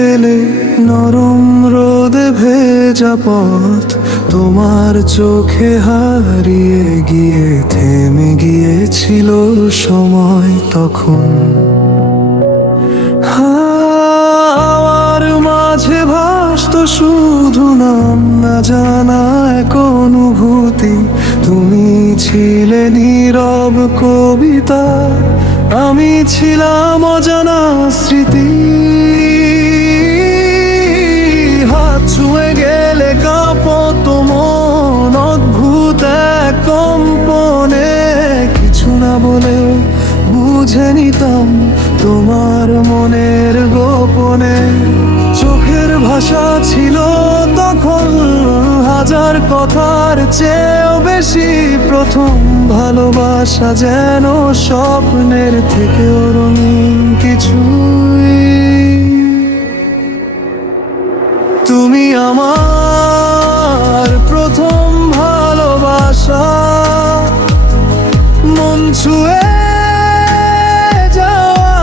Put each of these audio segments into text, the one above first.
গেলে নরম রোদে ভেজা পথ তোমার চোখে হারিয়ে গিয়ে থেমে গিয়েছিল সময় তখন। হাওয়ার মাঝে ভাসত শুধু নাম না জানা এক অনুভূতি। তুমি ছিলে নীরব কবিতা, আমি ছিলাম অজানা স্মৃতি। হাত ছুঁয়ে গেলে কাঁপত মন অদ্ভুত এক কম্পনে। কিছু না বলেও বুঝে নিতাম তোমার মনের গোপনে। চোখের ভাষা ছিল তখন হাজার কথার চেয়েও বেশি। প্রথম ভালোবাসা যেন স্বপ্নের থেকেও রঙিন কিছুই। তুমি আমার প্রথম ভালোবাসা, মন ছুঁয়ে যাওয়া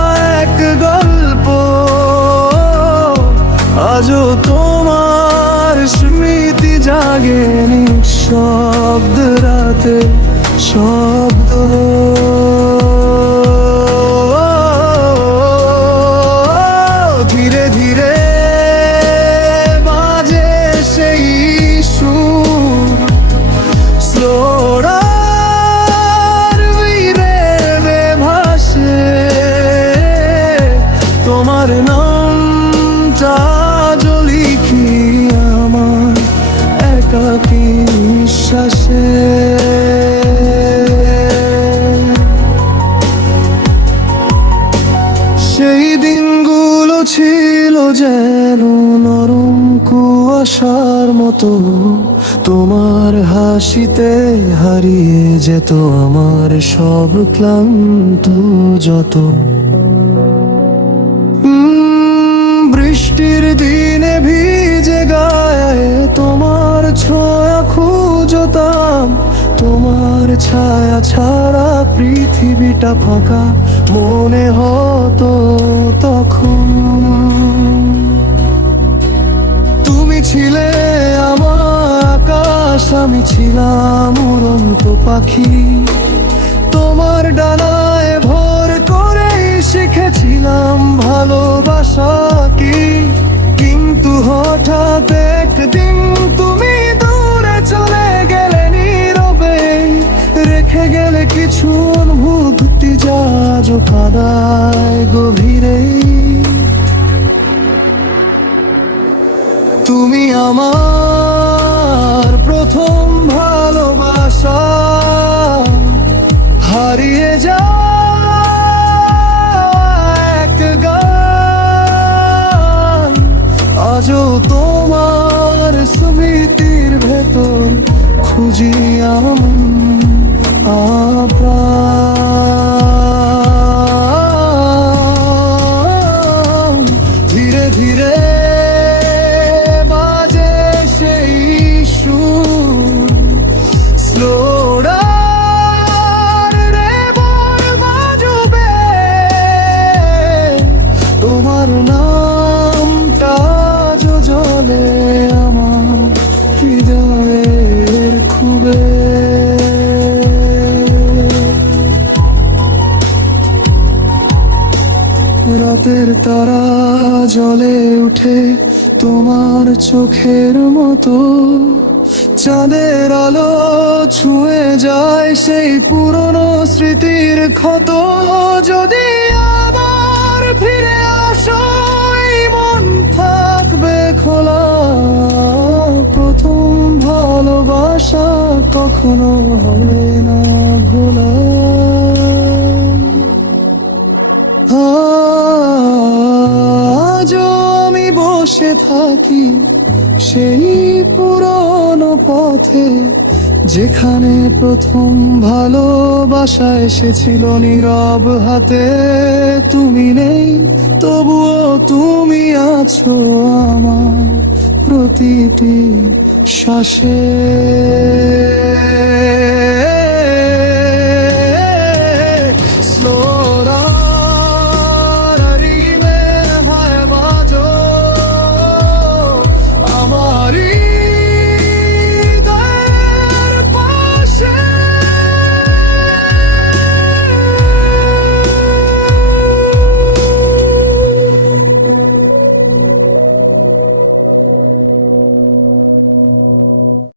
এক গল্প। আজও তোমার স্মৃতি জাগে নিঃশব্দ রাতে শব্দ। ধীরে ধীরে বাজে সেই সুর, স্লোরার বিরেবে ভাসে তোমার নামটা লিখি আমার একাকী নিঃশ্বাসে। সেই দিনগুলো ছিল যেন নরম কুয়াশার মতো। তোমার হাসিতে হারিয়ে যেত আমার সব ক্লান্ত যত। বৃষ্টির দিনে ভিজে গায়ে তোমার ছোঁয়া খুঁজতাম। তোমার ছায়া ছাড়া পৃথিবীটা ফাঁকা মনে হতো তখন। তুমি ছিলে আমার আকাশ, আমি ছিলাম উড়ন্ত পাখি। তোমার ডানায় ভর করেই শিখেছিলাম ভালোবাসা কি। কিন্তু হঠাৎ একদিন তুমি দূরে চলে গেলে নীরবে, রেখে গেলে কিছু অনুভূতি যা আজও কাদায় গভীরে। তুমি আমার প্রথম ভালোবাসা, হারিয়ে যা এক গান। আজও তোমার স্মৃতির ভেতর খুঁজি আপ্রাণ। ধীরে ধীরে বাজে সেই সুর, স্লোরার রে বল বাজবে তোমার নামটা যোজলে আমার হৃদয়ের খুবে। রাতের তারা জলে উঠে তোমার চোখের মতো। চাঁদের আলো ছুঁয়ে যায় সেই পুরনো স্মৃতির ক্ষত। যদি আবার ফিরে আসো এই মন থাকবে খোলা। প্রথম ভালোবাসা কখনো হবে না ভোলা। আজও আমি বসে থাকি সেই পুরনো পথে, যেখানে প্রথম ভালোবাসা এসেছিল নীরব হাতে। তুমি নেই তবুও তুমি আছো আমার প্রতিটি শ্বাসে।